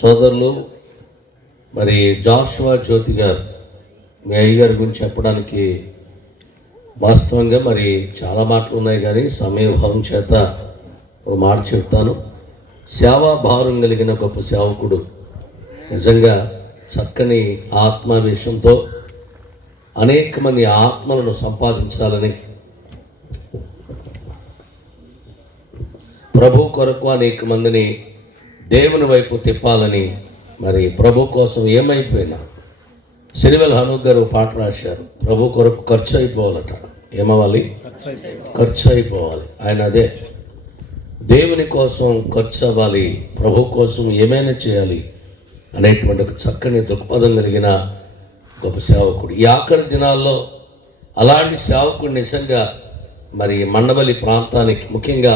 సోదరులు మరి జాషువా జ్యోతి గారు మీ అయ్యగారి గురించి చెప్పడానికి వాస్తవంగా మరి చాలా మాటలు ఉన్నాయి కానీ సమయభావం చేత ఒక మాట చెప్తాను. సేవా భారం కలిగిన గొప్ప సేవకుడు నిజంగా చక్కని ఆత్మావేశంతో అనేక మంది ఆత్మలను సంపాదించాలని ప్రభు కొరకు అనేక మందిని దేవుని వైపు తిప్పాలని మరి ప్రభు కోసం ఏమైపోయినా. సిరివెల్ హను గారు పాట రాశారు ప్రభు కొరకు ఖర్చు అయిపోవాలట ఏమవ్వాలి? ఖర్చు అయిపోవాలి ఆయన అదే దేవుని కోసం ఖర్చు అవ్వాలి ప్రభు కోసం ఏమైనా చేయాలి అనేటువంటి ఒక చక్కని దృక్పథం కలిగిన గొప్ప సేవకుడు. ఈ ఆఖరి దినాల్లో అలాంటి సేవకుడు నిజంగా మరి మండవలి ప్రాంతానికి ముఖ్యంగా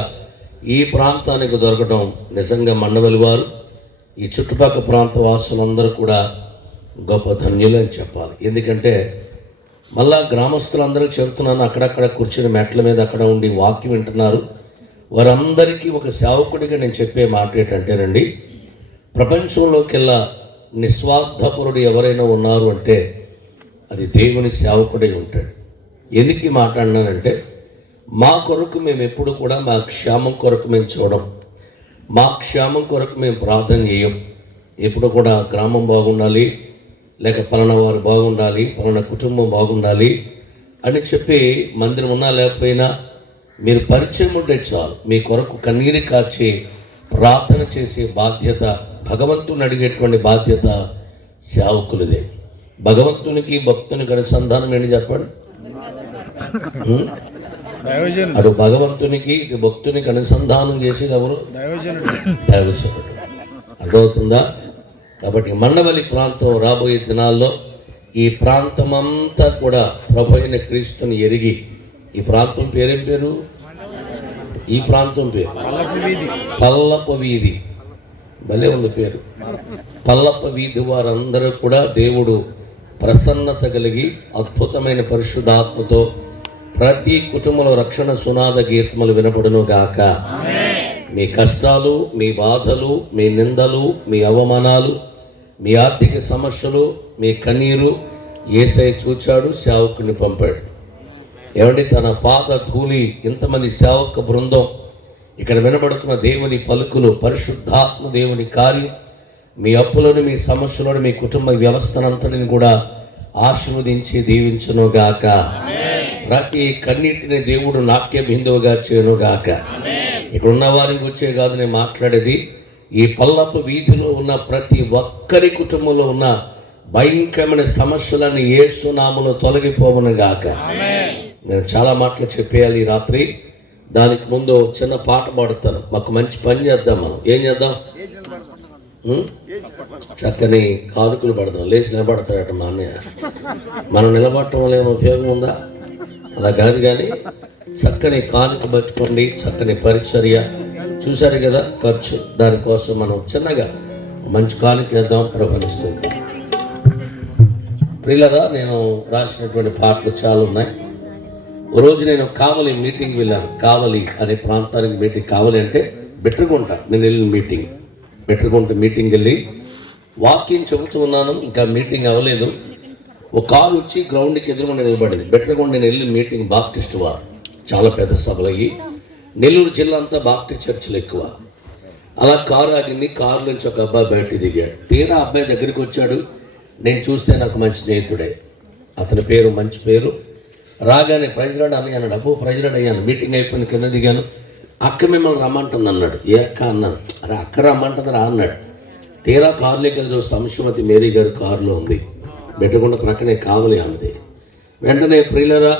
ఈ ప్రాంతానికి దొరకడం నిజంగా మండవలి వారు ఈ చుట్టుపక్కల ప్రాంత వాసులందరూ కూడా గొప్ప ధన్యులు అని చెప్పాలి. ఎందుకంటే మళ్ళా గ్రామస్తులందరూ చెబుతున్నాను అక్కడక్కడ కూర్చుని మెట్ల మీద అక్కడ ఉండి వాక్యం వింటున్నారు. వారందరికీ ఒక సేవకుడిగా నేను చెప్పే మాట ఏంటంటేనండి ప్రపంచంలోకెల్లా నిస్వార్థపరుడు ఎవరైనా ఉన్నారు అంటే అది దేవుని సేవకుడై ఉంటాడు. ఎందుకు మాట్లాడినానంటే మా కొరకు మేము ఎప్పుడు కూడా మా క్షేమం కొరకు మేము చూడం. మా క్షేమం కొరకు మేము ప్రార్థన చేయం. ఎప్పుడు కూడా గ్రామం బాగుండాలి లేక పలానా వారు బాగుండాలి పలానా కుటుంబం బాగుండాలి అని చెప్పి మందిరం ఉన్నా లేకపోయినా మీరు పరిచయం ఉంటే చాలు. మీ కొరకు కన్నీరు కార్చి ప్రార్థన చేసే బాధ్యత భగవంతుని అడిగేటువంటి బాధ్యత సేవకులదే. భగవంతునికి భక్తునికి అనుసంధానం ఏంటి చెప్పండి? అటు భగవంతునికి ఇటు భక్తునికి అనుసంధానం చేసేది ఎవరు? దైవజనుడు. అర్థమవుతుందా? కాబట్టి మండవలి ప్రాంతం రాబోయే దినాల్లో ఈ ప్రాంతం అంతా కూడా ప్రభు అయిన క్రీస్తుని ఎరిగి ఈ ప్రాంతం పేరేం పేరు? ఈ ప్రాంతం పేరు. పల్లపు వీధి. పల్లప వీధి. భలే ఉంది పేరు. పల్లప వీధి వారందరూ కూడా దేవుడు ప్రసన్నత కలిగి అద్భుతమైన పరిశుద్ధాత్మతో ప్రతి కుటుంబంలో రక్షణ సునాద గీతములు వినపడును గాక. మీ కష్టాలు మీ బాధలు మీ నిందలు మీ అవమానాలు మీ ఆర్థిక సమస్యలు మీ కన్నీరు ఏసై చూచాడు సేవకుని పంపాడు. ఏమండి తన పాద ధూళి ఇంతమంది సేవక బృందం. ఇక్కడ వినబడుతున్న దేవుని పలుకులు పరిశుద్ధాత్మ దేవుని కార్యం మీ అప్పులను మీ సమస్యలను మీ కుటుంబ వ్యవస్థనంతటిని కూడా ఆశీర్వదించి దీవించునుగాక ప్రతి కన్నిటిని దేవుడు నాట్య బిందువుగా చేయనుగాక ఇక్కడ ఉన్న వారికి వచ్చే కాదు నేను మాట్లాడేది. ఈ పల్లపు వీధిలో ఉన్న ప్రతి ఒక్కరి కుటుంబంలో ఉన్న భయంకరమైన సమస్యలను ఏసునామలో తొలగిపోవను గాక. నేను చాలా మాటలు చెప్పేయాలి ఈ రాత్రి. దానికి ముందు ఒక చిన్న పాట పాడుతాను. మాకు మంచి పని చేద్దాం మనం. ఏం చేద్దాం? చక్కని కానుకలు పడదాం. లేచి నిలబడతాడట మా అన్నయ్య. మనం నిలబడటం వల్ల ఏమైనా ఉపయోగం ఉందా? అలా కాదు కానీ చక్కని కానుక పట్టుకోండి చక్కని పరిచర్య చూశారు కదా ఖర్చు దానికోసం మనం చిన్నగా మంచి కానుక వేద్దాం ప్రపంచిస్తుంది ప్రిల్లరా నేను రాసినటువంటి పాటలు చాలా ఉన్నాయి. ఓ రోజు నేను కావలి మీటింగ్ వెళ్ళాను. కావలి అనే ప్రాంతానికి మీటింగ్ కావలి అంటే బెట్టరుగుంట నేను వెళ్ళిన మీటింగ్. బెట్టరుగుంట మీటింగ్ వెళ్ళి వాక్యం చెబుతూ ఉన్నాను. ఇంకా మీటింగ్ అవ్వలేదు. ఒక కారు వచ్చి గ్రౌండ్కి ఎదురుగా నిలబడింది. బెట్టకుండా నేను వెళ్ళిన మీటింగ్ బాప్టిస్ట్ వారు. చాలా పెద్ద సభలు అయ్యి నెల్లూరు జిల్లా అంతా బాప్టిస్ట్ చర్చిలు ఎక్కువ. అలా కారు ఆగింది. కారు నుంచి ఒక అబ్బాయి బయట దిగాడు. తీరా అబ్బాయి దగ్గరికి వచ్చాడు. నేను చూస్తే నాకు మంచి స్నేహితుడే. అతని పేరు మంచి పేరు. రాగానే ప్రైజ్లాడ్ అని అన్నాడు అబ్బో అయ్యాను. మీటింగ్ అయిపోయింది కింద దిగాను. అక్క మిమ్మల్ని రమ్మంటుంది అన్నాడు. ఏ అక్క? అన్నాను. అరే అక్క రమ్మంటుంది రా అన్నాడు. తీరా కారులోకి వెళ్ళి చూస్తే అంశుమతి మేరీ గారు కారులో ఉంది. బెట్టకుండా ప్రక్కనే కావలి ఆమెది వెంటనే ప్రియులరా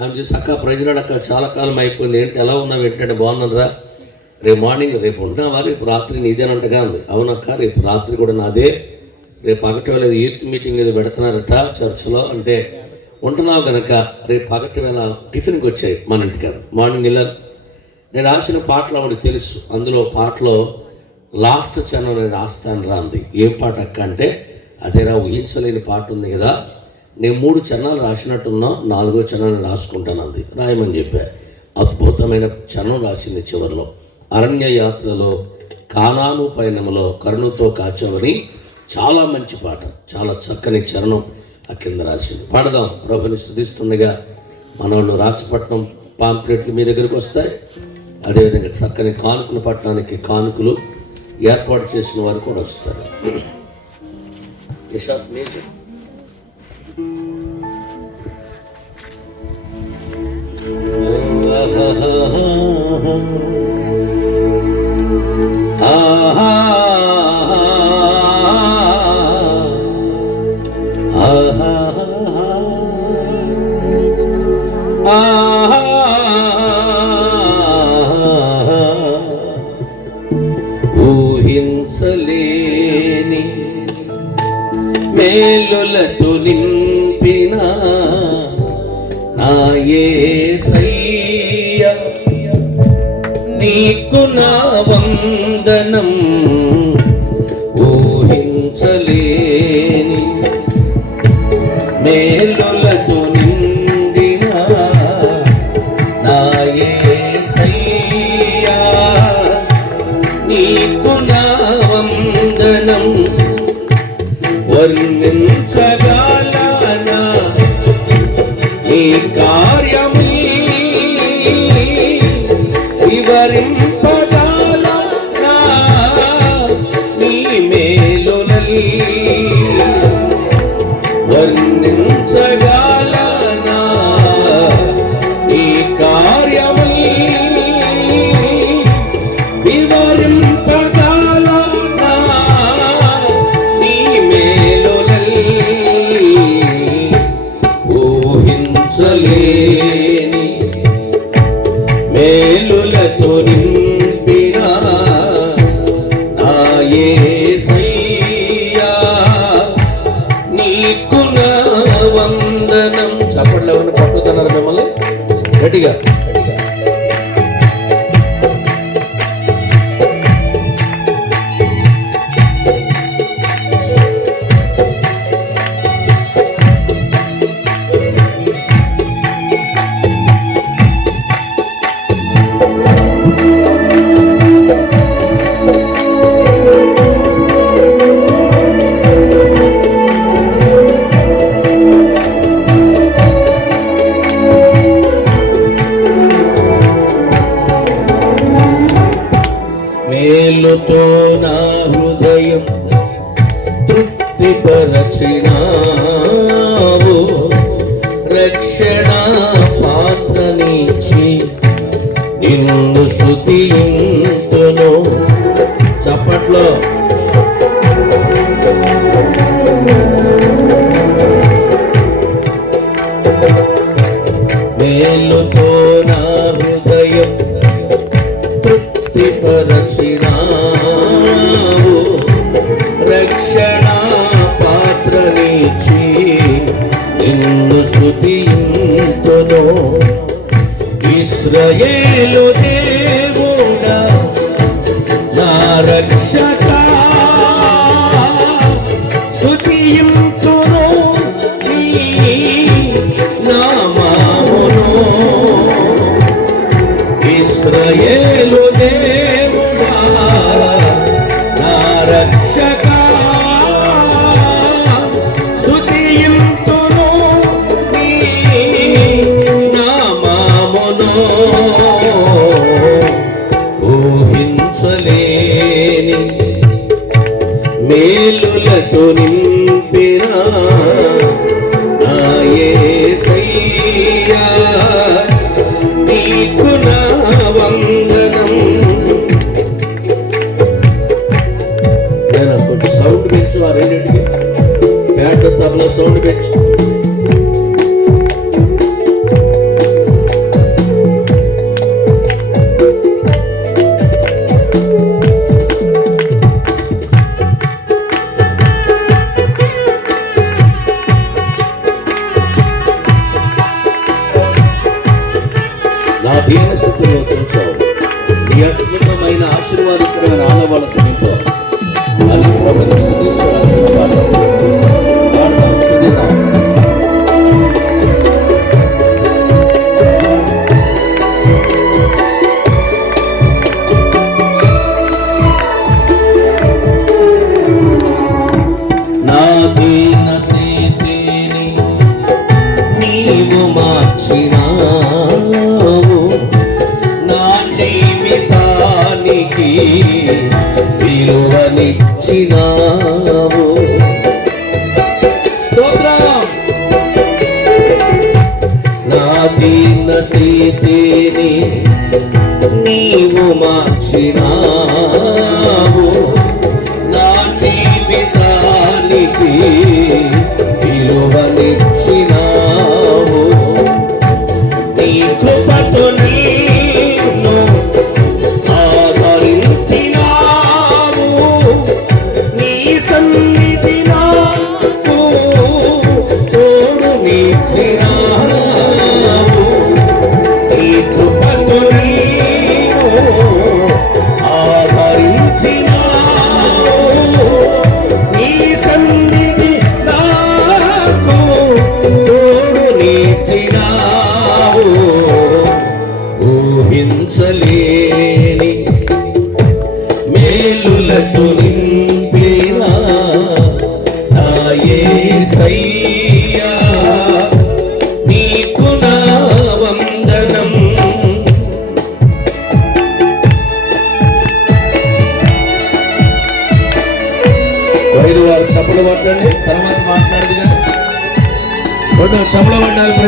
ఆమె చూసి అక్క ప్రైజ్లాడ్ అక్క చాలా కాలం అయిపోయింది. ఏంటి ఎలా ఉన్నావు? ఏంటంటే బాగున్నదిరా రేపు మార్నింగ్ రేపు ఉంటావా? రేపు రాత్రి నీదేనంటగా ఉంది అవునక్క రేపు రాత్రి కూడా నాదే. రేపు పగటి వేళ యూత్ మీటింగ్ ఏదో పెడుతున్నారట చర్చ్లో అంటే ఉంటున్నావు కనుక రేపు పగటి వేళ టిఫిన్కి వచ్చాయి మన ఇంటికి మార్నింగ్ వెళ్ళాను నేను రాసిన పాటలు ఆవిడకి తెలుసు. అందులో పాటలో లాస్ట్ ఛానల్ నేను రాస్తాను రా అంది. ఏం పాట అక్క అంటే అదేరా ఊహించలేని పాట ఉంది కదా. నేను మూడు చరణాలు రాసినట్టున్నా నాలుగో చరణాలు రాసుకుంటాను అంది. రాయమని చెప్పా. అద్భుతమైన చరణం రాసింది చివరిలో. అరణ్య యాత్రలో కానాను పయనములో కరుణతో కాచవని చాలా మంచి పాట చాలా చక్కని చరణం ఆ కింద రాసింది. పాడదాం. ప్రభుని స్థుతిస్తుండగా మనవాళ్ళు రాచపట్నం పాంప్లెట్లు మీ దగ్గరికి వస్తాయి. అదేవిధంగా చక్కని కానుకలు పట్టడానికి కానుకలు ఏర్పాటు చేసిన వారు కూడా వస్తారు. యశాత్ మీరు నీకు నా వందనం ఊహించలేని మేలులతో నిండిన నా సయ్యా? నీకు నా వందనం వర్ణించగలనా? నీ కార్యం మేలుతో నా హృదయం తృప్తిపరచినావు. రక్షణ పాత్రనిచ్చి నిన్ను స్థుతింతును చప్పట్లో నీ మార్చినావు నా జీవితానికి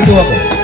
చప్పలు పట్టాలి ప్రతి ఒక్కరు స్తోత్రం